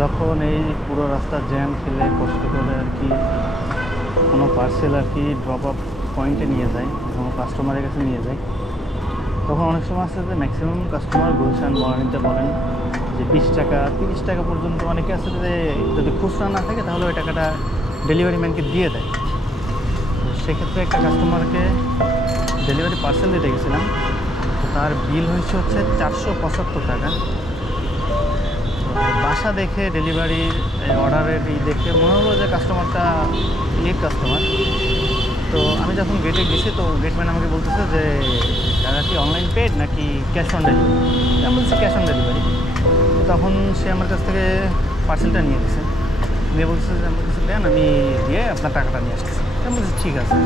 যখন এই পুরো রাস্তা জ্যাম ফেলে কষ্ট করে আর কি কোনো পার্সেল আর কি ড্রপ আপ পয়েন্টে নিয়ে যায়, কোনো কাস্টমারের কাছে নিয়ে যায়, তখন অনেক সময় আছে যে ম্যাক্সিমাম কাস্টমার গুলশান বনানীতে বলেন যে 20 টাকা 30 টাকা পর্যন্ত অনেকে আছে যে যদি খুচরা না থাকে তাহলে ওই টাকাটা ডেলিভারি ম্যানকে দিয়ে দেয়। তো সেক্ষেত্রে একটা কাস্টমারকে ডেলিভারি পার্সেল দিতে গেছিলাম, তো তার বিল হয়েছে হচ্ছে 475 টাকা। বাসা দেখে ডেলিভারির অর্ডারের দেখে মনে হলো যে কাস্টমারটা লিড কাস্টমার। তো আমি যখন গেটে গেছি তো গেটম্যান আমাকে বলতেছে যে টাকা কি অনলাইন পেড নাকি ক্যাশ অন ডেলিভারি। আমি বলছি ক্যাশ অন ডেলিভারি। তখন সে আমার কাছ থেকে পার্সেলটা নিয়ে গেছে, নিয়ে বলছে যে আমার কাছে দেন, আমি দিয়ে আপনার টাকাটা নিয়ে আসতেছি। আমি বলছি ঠিক আছে।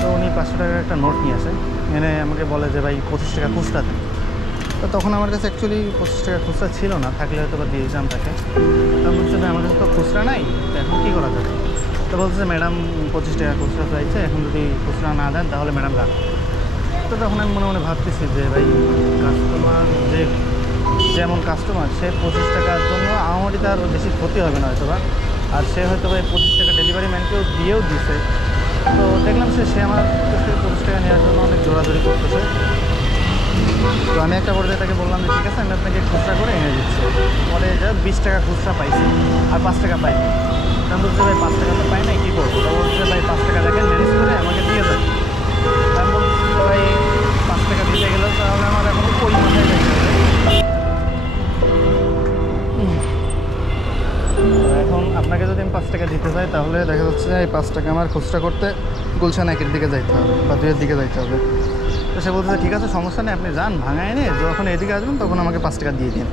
তো উনি 500 টাকার একটা নোট নিয়ে আসে, এনে আমাকে বলে যে ভাই 25 টাকা খুচরা দেন। তো তখন আমার কাছে অ্যাকচুয়ালি 25 টাকা খুচরা ছিল না, থাকলে হয়তো বা দিয়ে দিতাম তাকে। তো বলছে যে আমার কাছে তো খুচরা নাই, তো এখন কী করা যাবে। তো বলছে ম্যাডাম 25 টাকা খুচরা চাইছে, এখন যদি খুচরা না দেন তাহলে ম্যাডাম রাখ। তো তখন আমি মনে মনে ভাবতেছি যে ভাই কাস্টমার যেমন কাস্টমার, সে 25 টাকার জন্য আমারই তার বেশি ক্ষতি হবে না হয়তো বা, আর সে হয়তো ভাই 25 টাকা ডেলিভারি ম্যানকেও দিয়েও দিছে। তো দেখলাম সে আমার কাছ থেকে 25 টাকা নেওয়ার জন্য অনেক জোরাজোরি করতেছে। তো আমি একটা পর্যায়ে তাকে বললাম যে ঠিক আছে, আমি আপনাকে খুচরা করে এনে দিচ্ছি। পরে যা 20 টাকা খুচরা পাইছি, আর 5 টাকা পাইনি। আমি বলছি ভাই 5 টাকা তো পাই নাই, কী করবো। তা বলছে ভাই 5 টাকা দেখেন ম্যানেজ করে আমাকে দিয়ে দেন। আমি বলছি ভাই 5 টাকা দিতে গেলে তাহলে আমার এখন ওই মাথায় লেগে যাবে। এখন আপনাকে যদি আমি 5 টাকা দিতে চাই তাহলে দেখা যাচ্ছে যে এই 5 টাকা আমার খুচরা করতে গুলশান একের দিকে যাইতে হবে বা 2-এর দিকে যাইতে হবে। তো সে বলতেছে ঠিক আছে, সমস্যা নেই, আপনি যান ভাঙা এনে, যখন এদিকে আসবেন তখন আমাকে 5 টাকা দিয়ে দিন।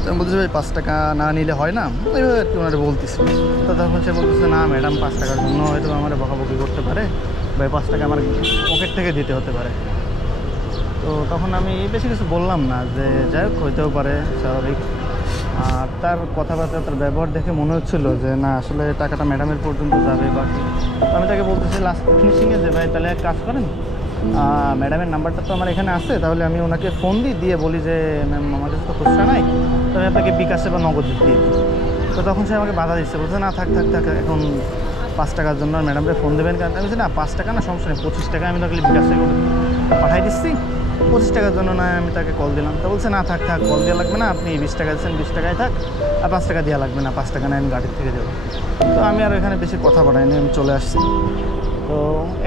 তো আমি বলতেছি ভাই 5 টাকা না নিলে হয় না, এইভাবে আর কি ওনারা বলতেছে। তো তখন সে বলতেছে না ম্যাডাম 5 টাকার জন্য হয়তো আমার বকাবকি করতে পারে, ভাই 5 টাকা আমার পকেট থেকে দিতে হতে পারে। তো তখন আমি বেশি কিছু বললাম না, যে যাই হোক হইতেও পারে, স্বাভাবিক। আর তার কথাবার্তা, তার ব্যবহার দেখে মনে হচ্ছিলো যে না আসলে টাকাটা ম্যাডামের পর্যন্ত যাবে বা কি। তো আমি তাকে বলতেছি লাস্ট ফিনিশিংয়ে যে ভাই তাহলে এক কাজ করেন, ম্যাডামের নাম্বারটা তো আমার এখানে আছে, তাহলে আমি ওনাকে ফোন দিয়ে বলি যে ম্যাম আমার কাছে তো খুচরা নাই, তো আমি আপনাকে বিকাশে বা নগদ দিয়ে দিই। তো তখন সে আমাকে বাধা দিচ্ছে, বলছে না থাক থাক থাক, এখন 5 টাকার জন্য ম্যাডামকে ফোন দেবেন কেন। আমি বলছি না 5 টাকা না, সমস্যা নেই, 25 টাকা আমি তাকে বিকাশে পাঠাই দিচ্ছি, 25 টাকার জন্য না আমি তাকে কল দিলাম। তো বলছে না থাক থাক, কল দেওয়া লাগবে না, আপনি 20 টাকা দিচ্ছেন, 20 টাকায় থাক, আর 5 টাকা দেওয়া লাগবে না, 5 টাকা নেন গাড়ির থেকে দেবো। তো আমি আর এখানে বেশি কথা বাড়াইনি, আমি চলে আসছি। তো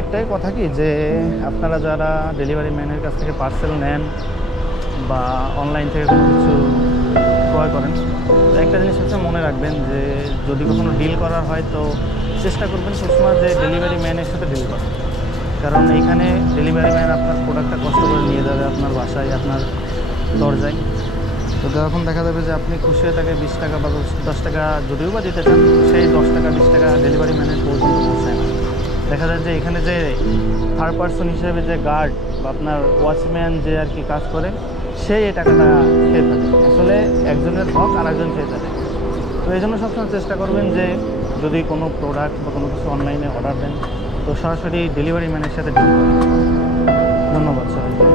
একটাই কথা কি, যে আপনারা যারা ডেলিভারি ম্যানের কাছ থেকে পার্সেল নেন বা অনলাইন থেকে কোনো কিছু ক্রয় করেন, তো একটা জিনিস হচ্ছে মনে রাখবেন যে যদি কখনো ডিল করার হয় তো চেষ্টা করবেন সবসময় যে ডেলিভারি ম্যানের সাথে ডিল করা। কারণ এইখানে ডেলিভারি ম্যান আপনার প্রোডাক্টটা কষ্ট করে নিয়ে যাবে আপনার বাসায়, আপনার দরজায়। তো যখন দেখা যাবে যে আপনি খুশি হয়ে তাকে 20 টাকা বা 10 টাকা যদিও বা দিতে চান, সেই 10 টাকা 20 টাকা ডেলিভারি ম্যানের পর্যন্ত পৌঁছায় না। দেখা যায় যে এখানে যে থার্ড পার্সন হিসেবে যে গার্ড বা আপনার ওয়াচম্যান যে আর কি কাজ করে, সেই এই টাকাটা খেয়ে থাকে। আসলে একজনের হক আর একজন খেয়ে থাকে। তো এই জন্য সবসময় চেষ্টা করবেন যে যদি কোনো প্রোডাক্ট বা কোনো কিছু অনলাইনে অর্ডার দেন তো সরাসরি ডেলিভারি ম্যানের সাথে ডিল করেন। ধন্যবাদ সবাইকে।